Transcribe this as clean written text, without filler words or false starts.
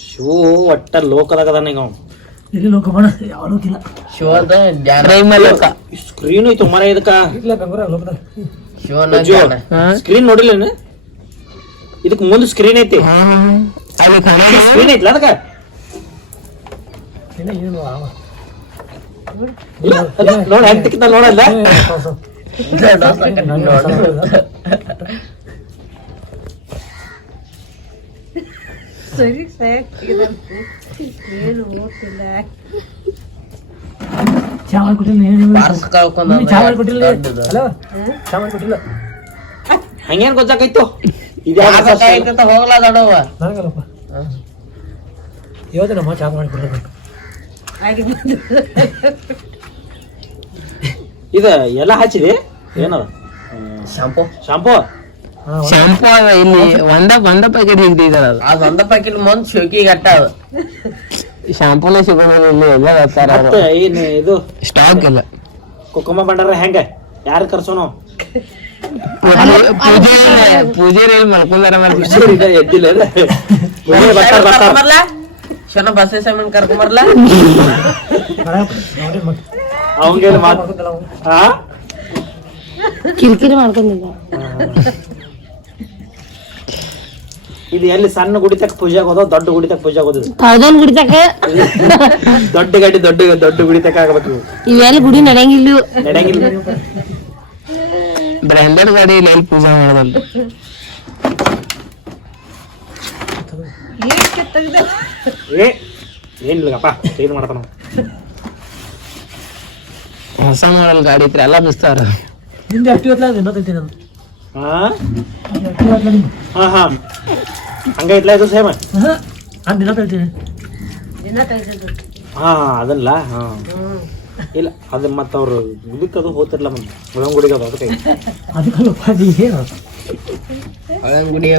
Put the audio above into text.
ಶಿವ ಒಟ್ಟ ಲೋಕದಾಗ ಅದಾನ ಈಗ ಇಲ್ಲಿ ಲೋಕ ಬಣ ಯಾವ ಲೋಕ ಇಲ್ಲ ಶಿವ ಅದ ಡ್ಯಾನ ಲೋಕ ಸ್ಕ್ರೀನ್ ಐತು ಮರ ಇದಕ್ಕ ಇಲ್ಲ ಬೆಂಗಳೂರ ಲೋಕದ ಶಿವನ ಡ್ಯಾನ ಸ್ಕ್ರೀನ್ ನೋಡಿಲ್ಲ ಇದಕ್ ಮುಂದೆ ಸ್ಕ್ರೀನ್ ಐತಿ ಅಲ್ಲಿ ಸ್ಕ್ರೀನ್ ಐತ್ಲ ಅದಕ್ಕ ಏನು ನೋಡ ಹೆಂಗ್ ತಿಕ್ಕಿತ ನೋಡಲ್ಲ ಸರಿ ಏನು ಓದ್ತಿಲ್ಲ ಚಾವಲ್ ಕೊಟ್ಟಿಲ್ಲ ಚಾವಲ್ ಕೊಟ್ಟಿಲ್ಲ ಹಲೋ ಚಾವಲ್ ಕೊಟ್ಟಿಲ್ಲ ಹಂಗೇನ್ ಗೊತ್ತಾಕೈತು ಹೋಗ್ಲಾ ದೊಡ್ಡವ ನನಗಲ್ಲಪ್ಪ ಇವತ್ತು ನಮ್ಮ ಚಾ ಮಾಡಿ ಕೊಡ್ಬೇಕು ಇದ ಎಲ್ಲ ಹಚ್ಚಿದಿ ಏನದ ಶಾಂಪೂ ಶಾಂಪೂ ಶಾಂಪೂ ಇಲ್ಲಿ ಒಂದ ಪ್ಯಾಕೆಟ್ ಹಿಗ್ದಿದಾರ ಅದು ಒಂದ ಪ್ಯಾಕೆಟ್ ಮುಂದ್ ಶೋಕಿ ಗಟ್ಟ ಅದು ಶಾಂಪೂನೇ ಸಿಗೋದಿಲ್ಲ ಇಲ್ಲಿ ಎಲ್ಲ ಹೇಳ್ತಾರ ಮತ್ತೆ ಏನ್ ಇದು ಸ್ಟಾಕ್ ಇಲ್ಲ ಕುಕುಮ ಬಂಡಾರ ಹೆಂಗ ಯಾರು ಕರ್ಸೋನು ಪೂಜಾರಿ ಮಲ್ಕೊಂಡಾರ ಎದ್ದಿಲ್ಲ ಬರ್ತಾರ ಶನ ಬಸ್ಸೇ ಸಾಮಾನ್ ಕರ್ಕೊಂಬರ್ಲ ಅವಂಗೇನು ಮಾತು ಕಿರಿಕಿರಿ ಮಾಡ್ಕೊಂಡಿದ್ದ ಇದು ಎಲ್ಲಿ ಸಣ್ಣ ಗುಡಿತಕ್ಕ ಪೂಜೆ ಆಗೋದು ದೊಡ್ಡ ಗುಡಿತಕ್ಕ ಪೂಜೆ ಆಗೋದು ಕಳ್ದೊಂದ್ ಗುಡಿ ತಕ ದೊಡ್ಡ ಗಾಡಿ ದೊಡ್ಡ ಗುಡಿತಕ್ಕ ಆಗ್ಬೇಕು ಇವೆಲ್ಲ ಗುಡಿ ನಡೆಯಂಗಿಲ್ಲ ನಡೆಯಂಗಿಲ್ಲ ಬ್ರ್ಯಾಂಡೆಡ್ ಗಾಡಿ ಇಲ್ಲಿ ಪೂಜೆ ಮಾಡೋದಂತ ಏನಿಲ್ಲಪ್ಪ ಏನ್ ಮಾಡ್ತಾನ ಹೊಸ ಮಾಡಲ್ ಗಾಡಿ ಇತ್ರ ಎಲ್ಲ ಬಿಸ್ತಾರ ನಿಂದು ಆಕ್ಟಿವ್ ಅತ್ಲ ಅದು ಇನ್ನೊಂದು ನಾನು ಆಕ್ಟಿವ್ ಅತ್ಲ ನಿಂದು ಹಾ ಹಂಗೈತ್ಲ ಇದು ಸೇಮ್ ನಾನು ದಿನ ಹೇಳ್ತೀನಿ ಹಾ ಅದಲ್ಲ ಹಾ ಇಲ್ಲ ಅದು ಮತ್ತ ಅವ್ರು ಇದಕ್ಕದು ಹೋತಿರ್ಲ ಮತ್ತೆ ಗುಡಿಗೆ ಅದು ಅದಕ್ಕೆ ಅದಕ್ಕಲ್ಲಪ್ಪ ಅದು ಏನು ಗುಡಿಯ